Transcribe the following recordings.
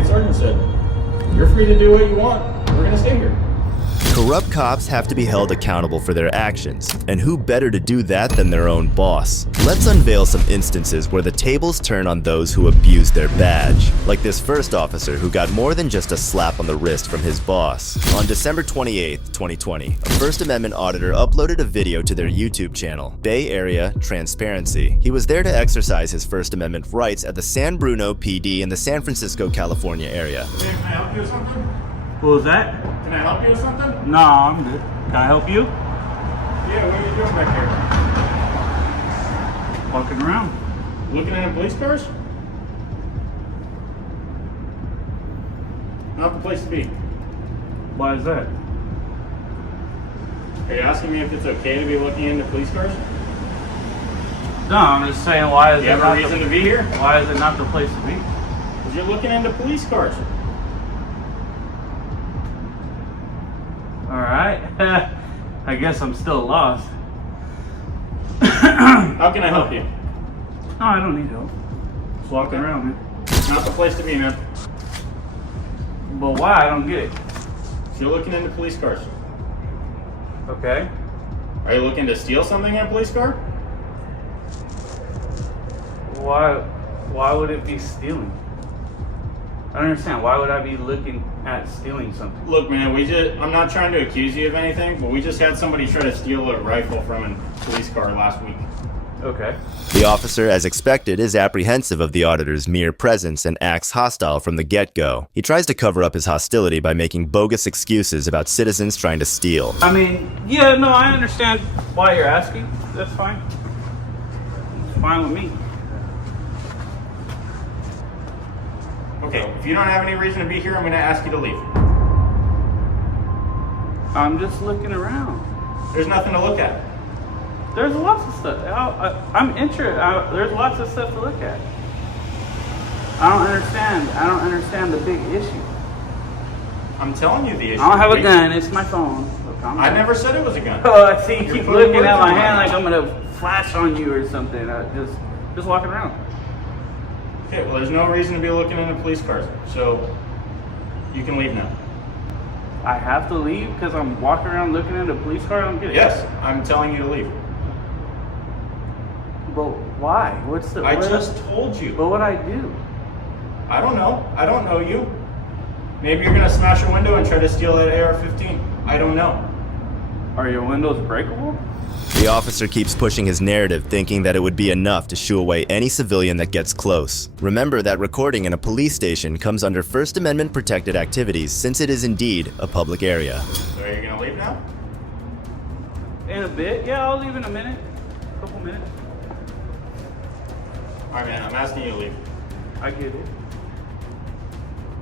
State Sergeant said, you're free to do what you want. We're going to stay here. Corrupt cops have to be held accountable for their actions, and who better to do that than their own boss? Let's unveil some instances where the tables turn on those who abuse their badge, like this first officer who got more than just a slap on the wrist from his boss. On December 28, 2020, a First Amendment auditor uploaded a video to their YouTube channel, Bay Area Transparency. He was there to exercise his First Amendment rights at the San Bruno PD in the San Francisco, California area. Can I help you with something? What was that? Can I help you with something? No, I'm good. Can I help you? Yeah, what are you doing back here? Walking around. Looking at police cars? Not the place to be. Why is that? Are you asking me if it's okay to be looking into police cars? No, I'm just saying why is Do you have a reason to be here? Why is it not the place to be? Because you're looking into police cars. Alright. I guess I'm still lost. How can I help you? No, I don't need help. Just walking around, man. Not the place to be, man. But why? I don't get it. So you're looking into police cars. Okay. Are you looking to steal something in a police car? Why would it be stealing? I don't understand. Why would I be looking at stealing something? Look, man, I'm not trying to accuse you of anything, but we just had somebody try to steal a rifle from a police car last week. Okay. The officer, as expected, is apprehensive of the auditor's mere presence and acts hostile from the get-go. He tries to cover up his hostility by making bogus excuses about citizens trying to steal. I mean, yeah, no, I understand why you're asking. That's fine. It's fine with me. Okay, if you don't have any reason to be here, I'm going to ask you to leave. I'm just looking around. There's nothing to look at. There's lots of stuff. I'm interested. There's lots of stuff to look at. I don't understand the big issue. I'm telling you the issue. I don't have a gun. It's my phone. Look, I never said it was a gun. Oh, I see you You're keep putting looking words at my in hand mouth. like I'm gonna flash on you or something. Just walking around. Okay, well, there's no reason to be looking into police cars, so you can leave now. I have to leave because I'm walking around looking at a police car. I don't get it. Yes, I'm telling you to leave. But why? I just told you. But what I do? I don't know. I don't know you. Maybe you're going to smash a window and try to steal that AR-15. I don't know. Are your windows breakable? The officer keeps pushing his narrative, thinking that it would be enough to shoo away any civilian that gets close. Remember that recording in a police station comes under First Amendment protected activities, since it is indeed a public area. So are you going to leave now? In a bit. Yeah, I'll leave in a minute. A couple minutes. All right, man, I'm asking you to leave. I get it.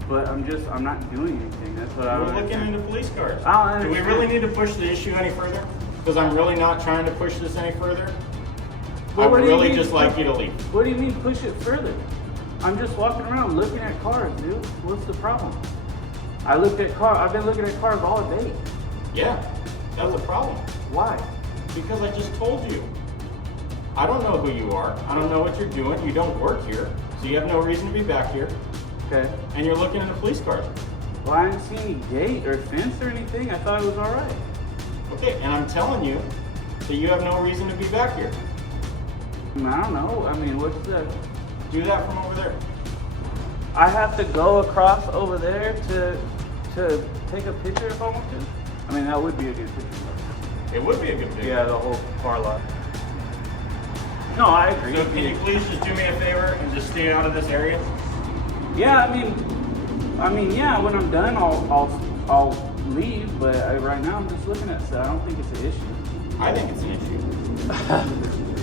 But I'm not doing anything. That's what I We're was looking into police cars. I don't Do we understand. really need to push the issue any further? Because I'm really not trying to push this any further. But I what would do you really mean just like you to leave. What do you mean push it further? I'm just walking around looking at cars, dude. What's the problem? I've been looking at cars all day. Yeah, that's a problem. Why? Because I just told you. I don't know who you are. I don't know what you're doing. You don't work here. So you have no reason to be back here. Okay. And you're looking into police cars. Well, I didn't see any gate or fence or anything. I thought it was all right. Okay, and I'm telling you that you have no reason to be back here. I don't know. I mean, what's the... Do that from over there. I have to go across over there to take a picture if I want to? I mean, that would be a good picture. It would be a good thing. Yeah, the whole car lot. No, I agree. So can you please just do me a favor and just stay out of this area? Yeah, I mean, yeah. When I'm done, I'll leave. But right now, I'm just looking at stuff. I don't think it's an issue. I think it's an issue.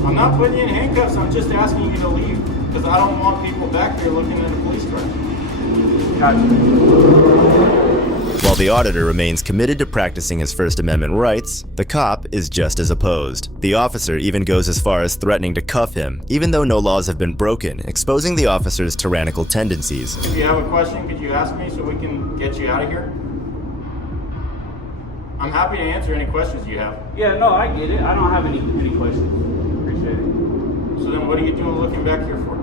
I'm not putting you in handcuffs. I'm just asking you to leave because I don't want people back here looking at a police car. Gotcha. While the auditor remains committed to practicing his First Amendment rights, the cop is just as opposed. The officer even goes as far as threatening to cuff him, even though no laws have been broken, exposing the officer's tyrannical tendencies. If you have a question, could you ask me so we can get you out of here? I'm happy to answer any questions you have. Yeah, no, I get it. I don't have any questions. Appreciate it. So then what are you doing looking back here for?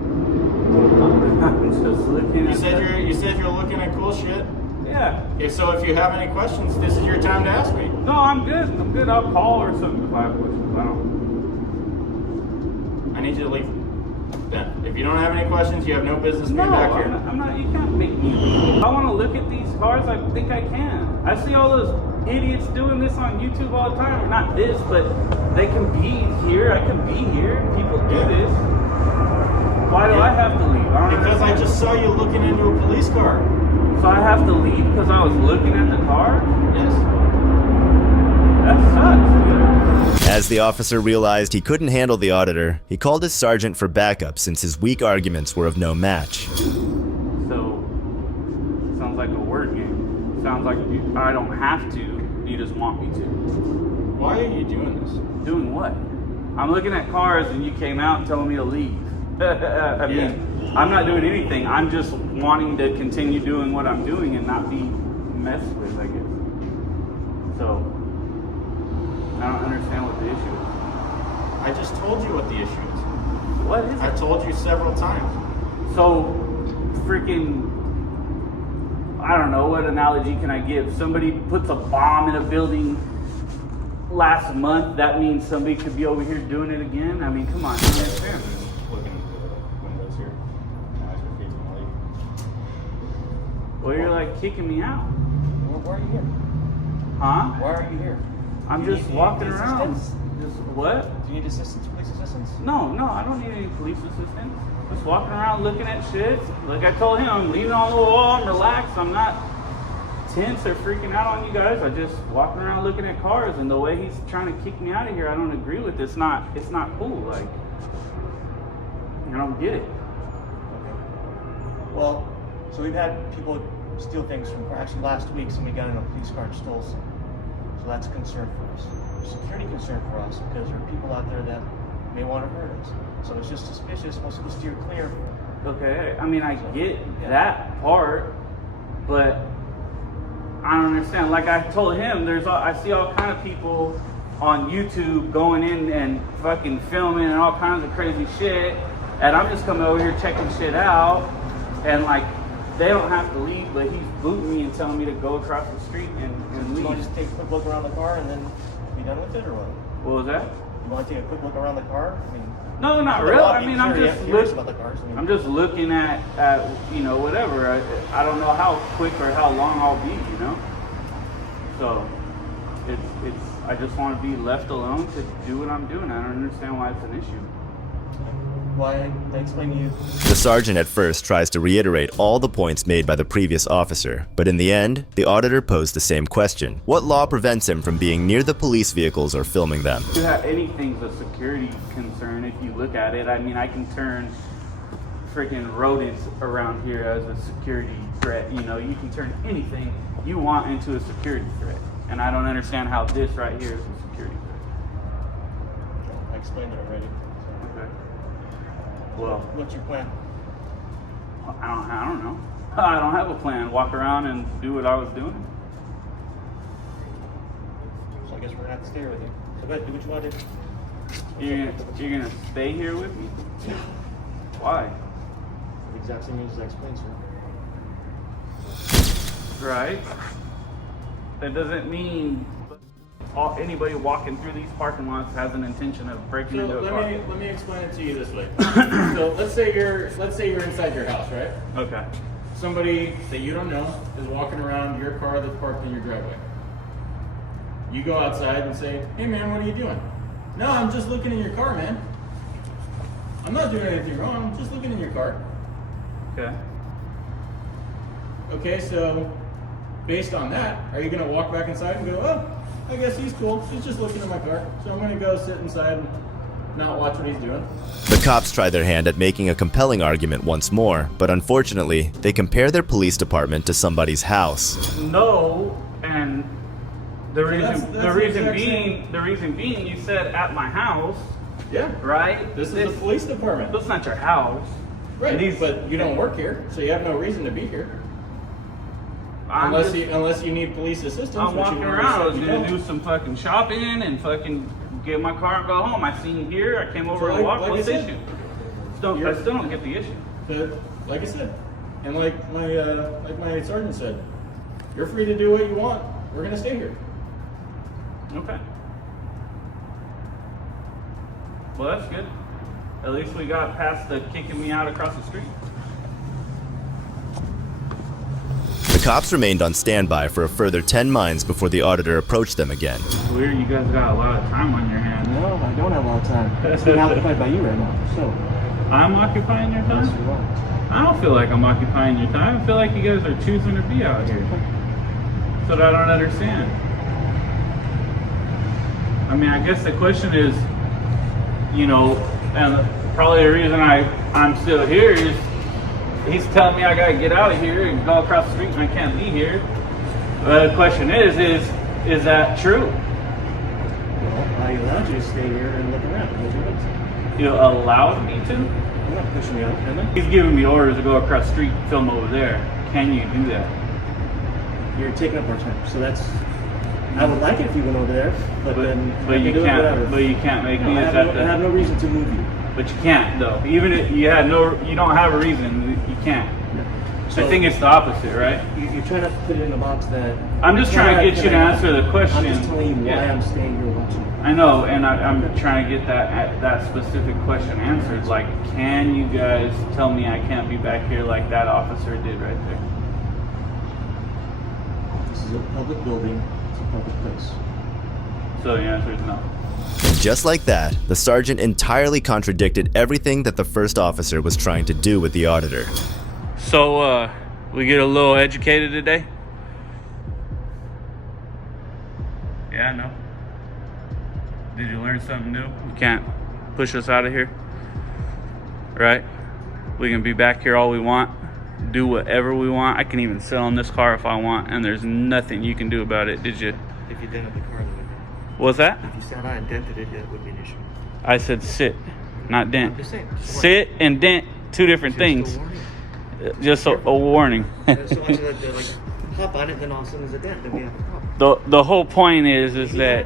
I'm just looking at You said you're looking at cool shit. Yeah. If you have any questions, this is your time to ask me. No, I'm good. I'm good. I'll call or something if I have questions. I need you to leave. Then, if you don't have any questions, you have no business being back here. I'm not. You can't make me leave. I want to look at these cars. I think I can. I see all those idiots doing this on YouTube all the time. Or not this, but they can be here. I can be here. People do this. Why do I have to leave? Because I just saw you looking into a police car. So I have to leave because I was looking at the car? Yes. That sucks, dude. As the officer realized he couldn't handle the auditor, he called his sergeant for backup since his weak arguments were of no match. So, sounds like a word game. Sounds like I don't have to, you just want me to. Why are you doing this? Doing what? I'm looking at cars and you came out and telling me to leave. I mean, I'm not doing anything. I'm just wanting to continue doing what I'm doing and not be messed with, I guess. So, I don't understand what the issue is. I just told you what the issue is. What is it? I told you several times. So, freaking, I don't know, what analogy can I give? Somebody puts a bomb in a building last month, that means somebody could be over here doing it again? I mean, come on, you understand? Looking into the windows here. Eyes are facing the lake. Well, you're like kicking me out. Well, why are you here? Huh? Why are you here? I'm Do you just need walking assistance? around. Just what? Do you need assistance, police assistance? No, I don't need any police assistance. Just walking around looking at shit. Like I told him, I'm leaning on the wall, I'm relaxed. I'm not tense or freaking out on you guys. I just walking around looking at cars, and the way he's trying to kick me out of here, I don't agree with. It's not cool. Like, I don't get it. Okay. Well, so we've had people steal things from, actually last week somebody got in a police car and stole some. So that's a concern for us. A security concern for us because there are people out there that may want to hurt us. So it's just suspicious. Most of us steer clear. Okay, I mean, I get that part, but I don't understand. Like I told him, I see all kind of people on YouTube going in and fucking filming and all kinds of crazy shit, and I'm just coming over here checking shit out, and like, they don't have to leave, but he's booting me and telling me to go across the street and You want to leave. just take a quick look around the car and then be done with it, or what? What was that? You want to take a quick look around the car? I mean, No, not there's a really. lot I of mean, people I'm here just curious about the cars. I mean, I'm just looking at whatever. I don't know how quick or how long I'll be, So I just want to be left alone to do what I'm doing. I don't understand why it's an issue. why I explained to you. The sergeant at first tries to reiterate all the points made by the previous officer, but in the end, the auditor posed the same question. What law prevents him from being near the police vehicles or filming them? Anything's a security concern if you look at it. I mean, I can turn freaking rodents around here as a security threat. You can turn anything you want into a security threat. And I don't understand how this right here is a security threat. I explained it already. Okay. Well, What's your plan? I don't know. I don't have a plan. Walk around and do what I was doing. So I guess we're gonna have to stay here with you. So go ahead, do what you want to do. You're gonna stay here with me? Why? The exact same reasons I explained, sir. Right. That doesn't mean anybody walking through these parking lots has an intention of breaking into a car. Let me explain it to you this way. So let's say you're inside your house, right? Okay. Somebody that you don't know is walking around your car that's parked in your driveway. You go outside and say, "Hey man, what are you doing?" "No, I'm just looking in your car, man. I'm not doing anything wrong. I'm just looking in your car." Okay. Okay, so based on that, are you gonna walk back inside and go, "Oh, I guess he's cool. He's just looking at my car, so I'm gonna go sit inside and not watch what he's doing"? The cops try their hand at making a compelling argument once more, but unfortunately, they compare their police department to somebody's house. No, and the reason that's the reason being you said at my house, Yeah. right? This is the police department. That's not your house. Right, These- but you don't work here, so you have no reason to be here. I'm Unless you need police assistance. I'm which walking you around. I was you gonna don't. do some fucking shopping and fucking get my car and go home. I seen you here. I came over So and like walked. I What's the said, issue? I still don't get the issue. But like I said, and like my sergeant said, you're free to do what you want. We're gonna stay here. Okay. Well, that's good. At least we got past the kicking me out across the street. The cops remained on standby for a further 10 mines before the auditor approached them again. Weird, you guys got a lot of time on your hands. No, I don't have a lot of time. It's being occupied by you right now, so. I'm occupying your time? Yes, you are. I don't feel like I'm occupying your time. I feel like you guys are choosing to be out here. That's what I don't understand. I mean, I guess the question is, you know, and probably the reason I'm still here is he's telling me I gotta get out of here and go across the street and I can't be here. The question is that true? Well, I allowed you to stay here and look around. Because you want to. You allowed me to? You're not pushing me out, am I? He's giving me orders to go across the street and film over there. Can you do that? You're taking up our time, so that's. I would like it if you went over there, but then. But you do it, can't. whatever. But you can't make No, me. I have no reason to move you. But you can't though. Even if you don't have a reason. You can't. So, I think it's the opposite, right? You're trying to put it in a box that. I'm just trying to get you to answer the question. I'm just telling you why Yeah. I'm staying here watching. I know, and I'm trying to get that specific question answered. Like, can you guys tell me I can't be back here like that officer did right there? This is a public building. It's a public place. So the answer is no. And just like that, the sergeant entirely contradicted everything that the first officer was trying to do with the auditor. So, we get a little educated today? Yeah, I know. Did you learn something new? You can't push us out of here, right? We can be back here all we want, do whatever we want. I can even sell in this car if I want, and there's nothing you can do about it, did you? If you dented the car, then What's that? if you sat on and dented it, that would be an issue. I said sit, not dent. I'm just saying. Sit and dent, two different things. Just a warning. So I said that, like, hop on it, then all of a sudden there's a dent, then we have a problem. The whole point is that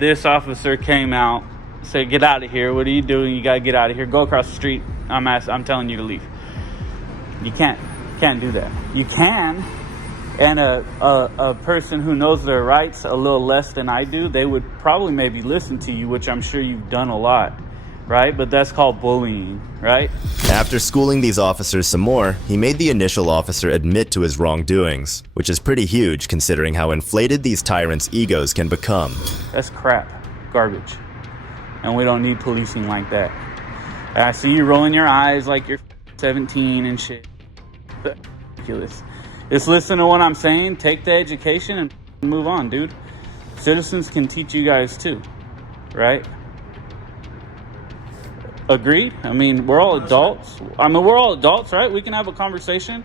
this officer came out, said, "Get out of here! What are you doing? You gotta get out of here! Go across the street! I'm telling you to leave." You can't do that. You can, and a person who knows their rights a little less than I do, they would probably maybe listen to you, which I'm sure you've done a lot, right? But that's called bullying, right? After schooling these officers some more, he made the initial officer admit to his wrongdoings, which is pretty huge considering how inflated these tyrants' egos can become. That's crap, garbage, and we don't need policing like that. I see you rolling your eyes like you're 17 and shit. That's ridiculous. Just listen to what I'm saying, take the education, and move on, dude. Citizens can teach you guys too, right? Agreed? I mean, we're all adults. We're all adults, right? We can have a conversation.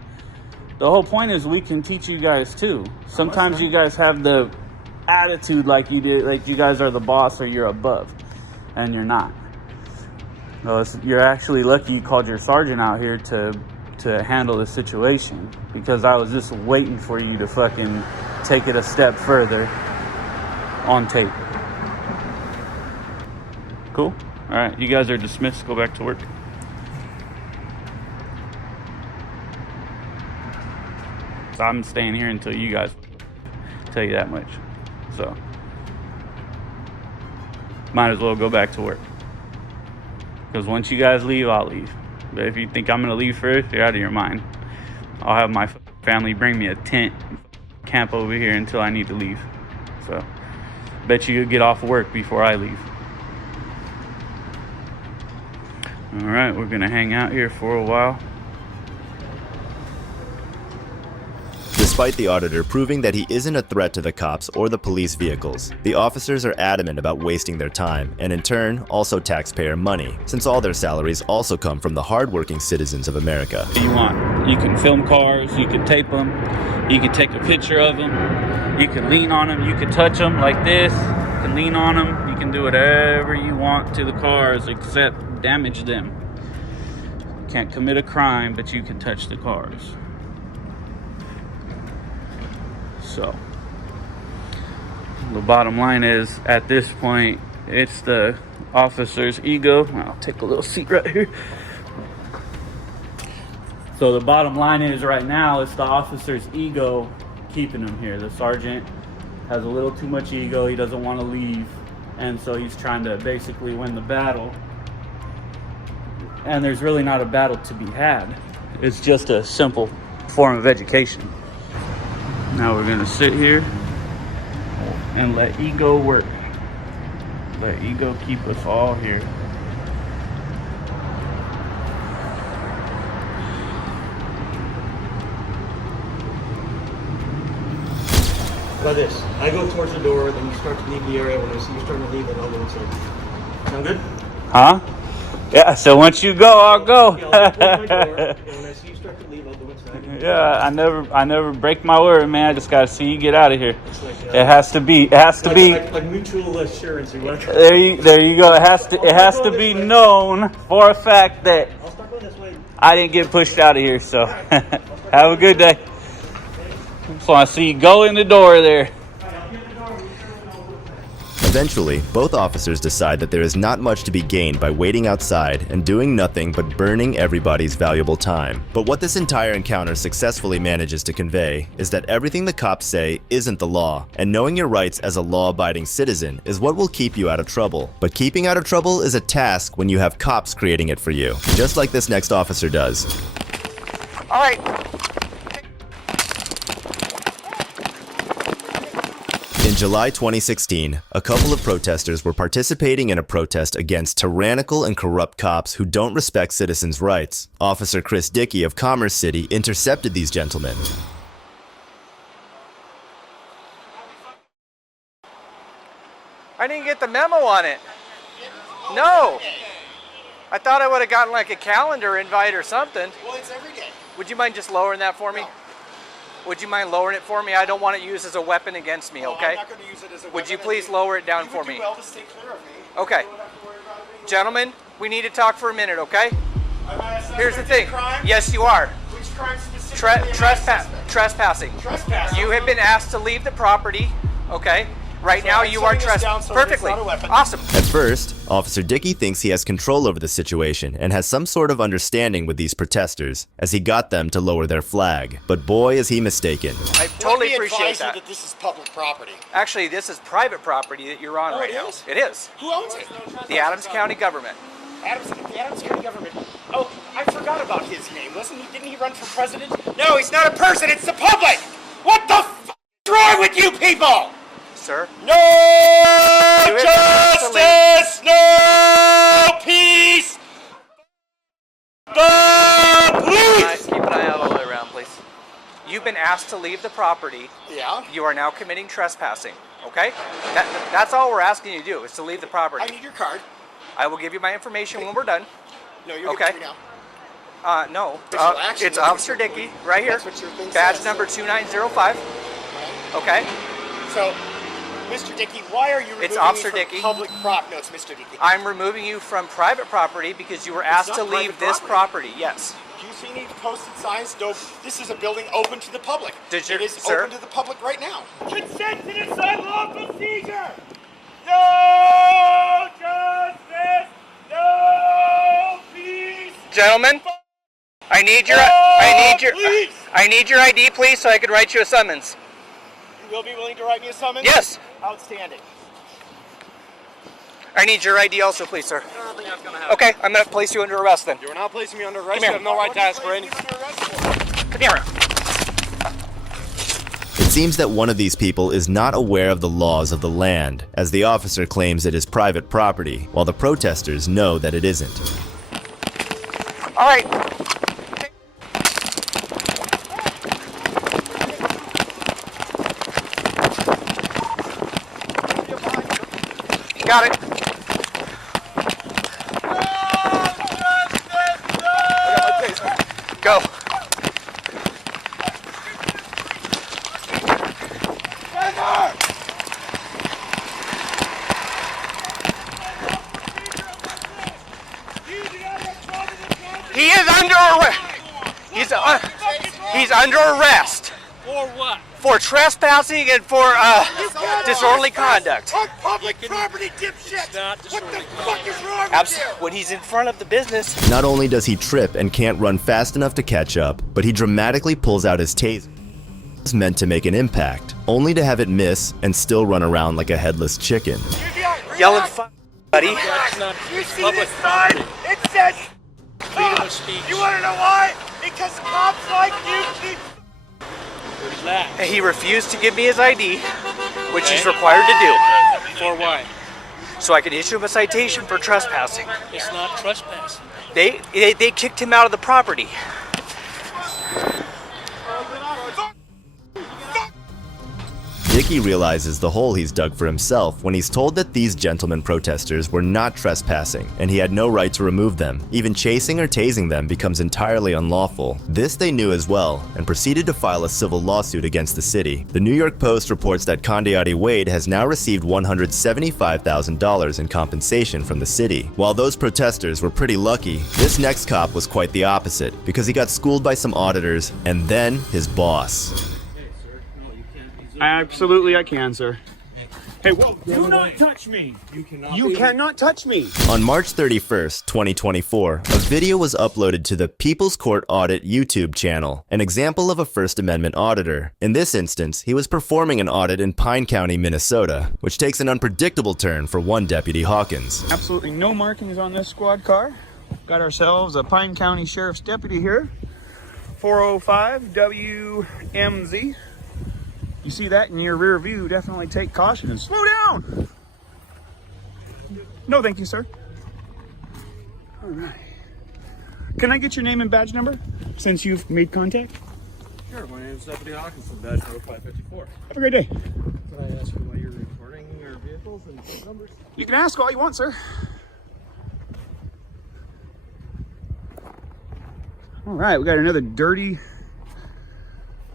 The whole point is we can teach you guys too. Sometimes you guys have the attitude like you did, like you guys are the boss or you're above, and you're not. No, you're actually lucky you called your sergeant out here to handle the situation, because I was just waiting for you to fucking take it a step further on tape. Cool? All right, you guys are dismissed. Go back to work. So I'm staying here until you guys tell you that much. So might as well go back to work. Because once you guys leave, I'll leave. But if you think I'm gonna leave first, you're out of your mind. I'll have my family bring me a tent, camp over here until I need to leave. So bet you'll get off work before I leave. All right, we're gonna hang out here for a while. Despite the auditor proving that he isn't a threat to the cops or the police vehicles, the officers are adamant about wasting their time and in turn also taxpayer money, since all their salaries also come from the hardworking citizens of America. You want? You can film cars, you can tape them, you can take a picture of them, you can lean on them, you can touch them like this, you can lean on them, you can do whatever you want to the cars except damage them. You can't commit a crime, but you can touch the cars. So the bottom line is, at this point, it's the officer's ego. I'll take a little seat right here. So the bottom line is right now it's the officer's ego keeping him here. The sergeant has a little too much ego. He doesn't want to leave. And so he's trying to basically win the battle. And there's really not a battle to be had. It's just a simple form of education. Now we're gonna sit here and let ego work. Let ego keep us all here. How about this? I go towards the door, then you start to leave the area. When I see you starting to leave, then I'll go inside. Sound good? Huh? Yeah, so once you go, I'll go. Yeah, I'll go towards my door, and when I see you start to leave, I'll go inside. Yeah, I never break my word, man. I just gotta see you get out of here. It's like, It has to be. like mutual assurance. There you go. It has to be known for a fact that I'll start going this way. I didn't get pushed out of here. So have a good day. So I see you go in the door there. Eventually, both officers decide that there is not much to be gained by waiting outside and doing nothing but burning everybody's valuable time. But what this entire encounter successfully manages to convey is that everything the cops say isn't the law, and knowing your rights as a law-abiding citizen is what will keep you out of trouble. But keeping out of trouble is a task when you have cops creating it for you, just like this next officer does. All right. In July 2016, a couple of protesters were participating in a protest against tyrannical and corrupt cops who don't respect citizens' rights. Officer Chris Dickey of Commerce City intercepted these gentlemen. I didn't get the memo on it. No. I thought I would have gotten like a calendar invite or something. Well, it's every day. Would you mind just lowering that for me? No. Would you mind lowering it for me? I don't want it used as a weapon against me, okay? I'm not going to use it as a Would you weapon. please lower it down You for would do me? well to stay clear of me. Okay. You don't have to worry about me. Gentlemen, we need to talk for a minute, okay? Am I a suspect Here's the in thing. crime? Yes, you are. Which crime specifically am I a suspect? Trespassing. Trespassing. You have been asked to leave the property, okay? Right So now I'm you are shutting this down trespassing. so it's Perfectly. not a weapon. Awesome. At first, Officer Dickey thinks he has control over the situation and has some sort of understanding with these protesters, as he got them to lower their flag. But boy, is he mistaken. I totally Let me appreciate advise you that. that this is public property. Actually, this is private property that you're on Oh, right it now. is? It is. Who owns it? The Adams County government. The Adams County government. Oh, I forgot about his name. Didn't he run for president? No, he's not a person. It's the public. What the f is wrong with you people? Sir? No You have to justice, no peace. The police. Keep an eye out all the way around, please. You've been asked to leave the property. Yeah. You are now committing trespassing, okay? That's all we're asking you to do, is to leave the property. I need your card. I will give you my information when we're done. No, you're Okay. giving it to me now. No. Official action. It's Officer Dickey, right here. That's what your thing Badge says. number 2905. Okay? So, Mr. Dickey, why are you removing It's Officer me from Dickey. public prop? No, it's Mr. Dickey. I'm removing you from private property because you were asked not to leave private this property. property. Yes. Do you see any posted signs? No, this is a building open to the public. Did you- it is sir? open to the public right now. Consent to this unlawful seizure! No justice! No peace! Gentlemen, I need your Please! I need your ID, please, so I can write you a summons. You will be willing to write me a summons? Yes. Outstanding. I need your ID also, please, sir. I don't think that's gonna happen. Okay, I'm gonna place you under arrest then. You are not placing me under arrest. Come You here. have no right to ask for any. Come here. It seems that one of these people is not aware of the laws of the land, as the officer claims it is private property, while the protesters know that it isn't. All right. Got it. Go. He is under arrest. He's under arrest. For what? For trespassing and for disorderly conduct. On public property, dipshit! not What the disorderly fuck is wrong with you? When he's in front of the business. Not only does he trip and can't run fast enough to catch up, but he dramatically pulls out his taser. It's meant to make an impact, only to have it miss and still run around like a headless chicken. Yelling, buddy. That's not You see public this sign? property. It says, Freedom of speech. you wanna know why? Because cops like you keep... Relax. He refused to give me his ID, which he's required to do. For what? So I could issue him a citation for trespassing. It's not trespassing. They kicked him out of the property. Dickie realizes the hole he's dug for himself when he's told that these gentlemen protesters were not trespassing and he had no right to remove them. Even chasing or tasing them becomes entirely unlawful. This they knew as well and proceeded to file a civil lawsuit against the city. The New York Post reports that Condiati Wade has now received $175,000 in compensation from the city. While those protesters were pretty lucky, this next cop was quite the opposite because he got schooled by some auditors and then his boss. Absolutely, I can, sir. Hey, whoa! Do not touch me! You cannot touch me! On March 31st, 2024, a video was uploaded to the People's Court Audit YouTube channel, an example of a First Amendment auditor. In this instance, he was performing an audit in Pine County, Minnesota, which takes an unpredictable turn for one Deputy Hawkins. Absolutely no markings on this squad car. Got ourselves a Pine County Sheriff's Deputy here. 405 WMZ. You see that in your rear view, definitely take caution and slow down. No, thank you, sir. All right. Can I get your name and badge number since you've made contact? Sure, my name is Deputy Hawkins from badge number 554. Have a great day. Can I ask you why you're recording your vehicles and plate numbers? You can ask all you want, sir. All right, we got another dirty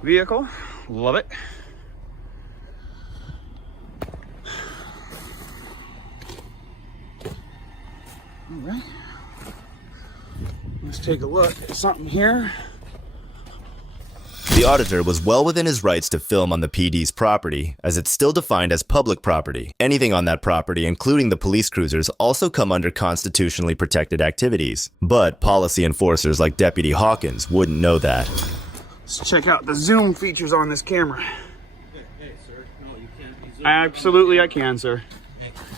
vehicle. Love it. All right, let's take a look at something here. The auditor was well within his rights to film on the PD's property, as it's still defined as public property. Anything on that property, including the police cruisers, also come under constitutionally protected activities. But policy enforcers like Deputy Hawkins wouldn't know that. Let's check out the zoom features on this camera. Hey, sir. No, you can't be zooming. Absolutely, I can, sir.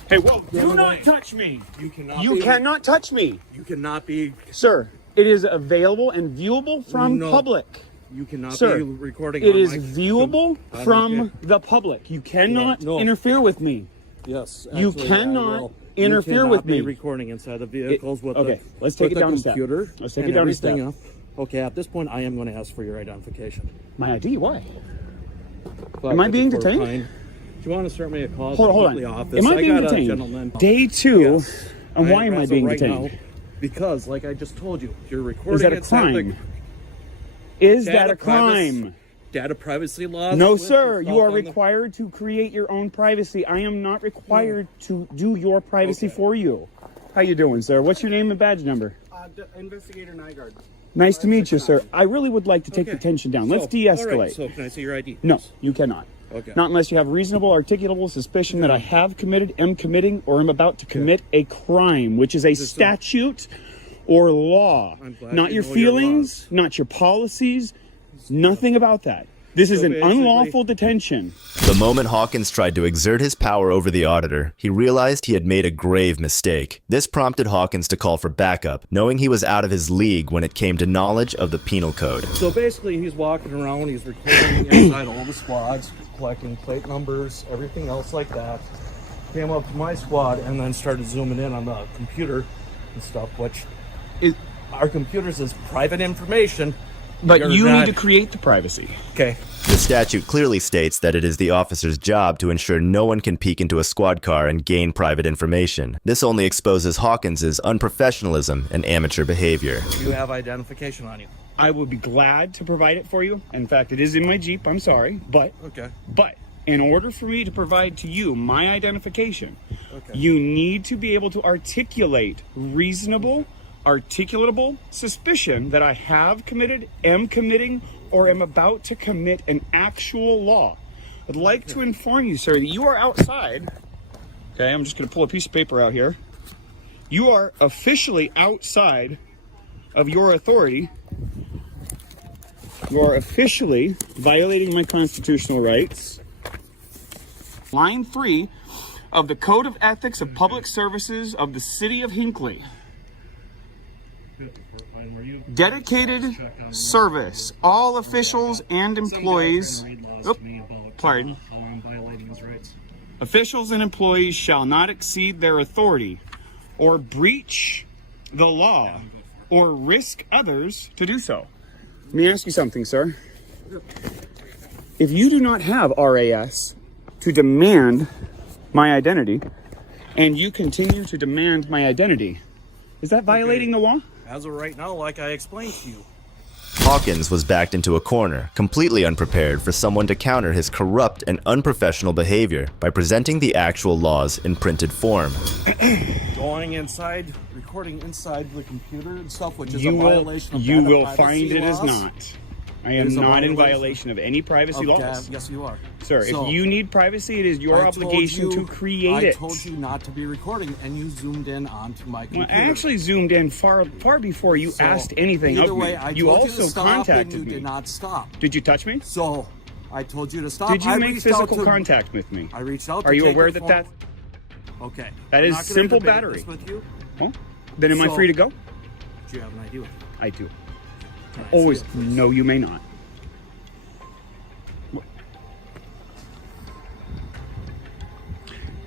Hey, whoa! Do not touch me! You cannot touch me! You cannot be... Sir, it is available and viewable from public. You cannot Sir, be recording it on is my... viewable from the public. You cannot No. interfere with me. Yes, You actually, cannot I will. interfere you cannot with be me. recording inside the vehicles with okay, the, let's take with it down the a step. computer. Let's take and it down a everything step. else. Okay, at this point, I am going to ask for your identification. My ID? Why? But Am I being before detained? Pine, do you want to start me a call? Hold to the on. office? Am I being got a detained? gentleman. Day 2, Yes. and why am I as of being right detained? now, because, like I just told you, you're recording. Is that a inside the crime? Is data that a crime? Data privacy laws. No, with sir. and You stuff are on the- required to create your own privacy. I am not required to do your privacy Okay. for you. How you doing, sir? What's your name and badge number? Investigator Nygaard. Nice to meet you, sir. I really would like to take the tension down. Let's de-escalate. All right, so can I see your ID? No, you cannot. Okay. Not unless you have reasonable, articulable suspicion that I have committed, am committing, or am about to commit a crime, which is a statute or law. I'm glad Not you your know your feelings, not your policies, nothing about that. This is So an basically- unlawful detention. The moment Hawkins tried to exert his power over the auditor, he realized he had made a grave mistake. This prompted Hawkins to call for backup, knowing he was out of his league when it came to knowledge of the penal code. So basically, he's walking around, he's recording inside all the squads, collecting plate numbers, everything else like that. Came up to my squad and then started zooming in on the computer and stuff, which our computers is private information. But You're you not- need to create the privacy. Okay. The statute clearly states that it is the officer's job to ensure no one can peek into a squad car and gain private information. This only exposes Hawkins's unprofessionalism and amateur behavior. You have identification on you. I would be glad to provide it for you. In fact, it is in my Jeep. I'm sorry. But in order for me to provide to you my identification, you need to be able to articulate reasonable, articulatable suspicion that I have committed, am committing, or am about to commit an actual law. I'd like to inform you, sir, that you are outside. Okay, I'm just going to pull a piece of paper out here. You are officially outside of your authority. You are officially violating my constitutional rights. Line 3 of the Code of Ethics of Public Services of the City of Hinckley. Dedicated service. All officials and employees. Pardon. Officials and employees shall not exceed their authority or breach the law or risk others to do so. Let me ask you something, sir. If you do not have RAS to demand my identity, and you continue to demand my identity, is that violating the law? As of right now, like I explained to you. Hawkins was backed into a corner, completely unprepared for someone to counter his corrupt and unprofessional behavior by presenting the actual laws in printed form. Going inside, recording inside the computer and stuff, which is You a will, violation of you data will privacy find it is laws. not. I am It is a not in violation violation of any privacy of laws. yes, you are. Sir, So, if you need privacy, it is your I told obligation you- to create it. I told you not to be recording, and you zoomed in onto my Well, computer. I actually zoomed in far before you So, asked anything either of way, me. I You told you also to stop, contacted and you me. did not stop. Did you touch me? So, I told you to stop. Did you I make reached out physical to- contact with me? I reached out. Are to you take aware your that phone. that? Okay. That I'm is not gonna simple debate battery. this with you. Well, then am I So- free to go? Do you have an idea? I do. Can I see Always. it, please? No, you may not.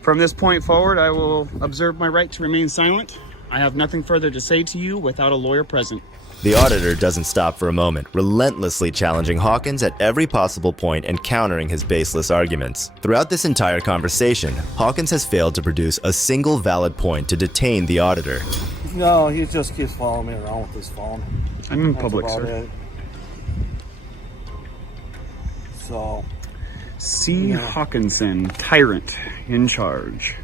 From this point forward, I will observe my right to remain silent. I have nothing further to say to you without a lawyer present. The auditor doesn't stop for a moment, relentlessly challenging Hawkins at every possible point and countering his baseless arguments. Throughout this entire conversation, Hawkins has failed to produce a single valid point to detain the auditor. No, he just keeps following me around with his phone. I'm in That's public, about sir. it. So, C. Yeah. Hawkinson, tyrant, in charge.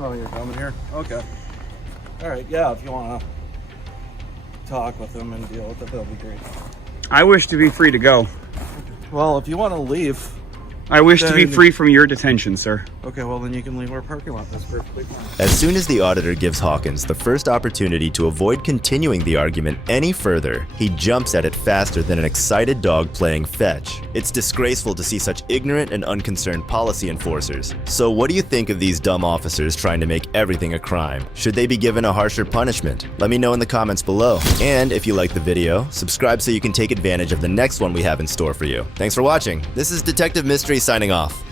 oh, you're coming here? Okay. All right, yeah, if you want to talk with him and deal with it, that'll be great. I wish to be free to go. Well, if you want to leave, I wish to be Then- free from your detention, sir. okay, well, then you can leave our parking lot. That's perfectly fine. As soon as the auditor gives Hawkins the first opportunity to avoid continuing the argument any further, he jumps at it faster than an excited dog playing fetch. It's disgraceful to see such ignorant and unconcerned policy enforcers. So what do you think of these dumb officers trying to make everything a crime? Should they be given a harsher punishment? Let me know in the comments below. And if you liked the video, subscribe so you can take advantage of the next one we have in store for you. Thanks for watching. This is Detective Mystery signing off.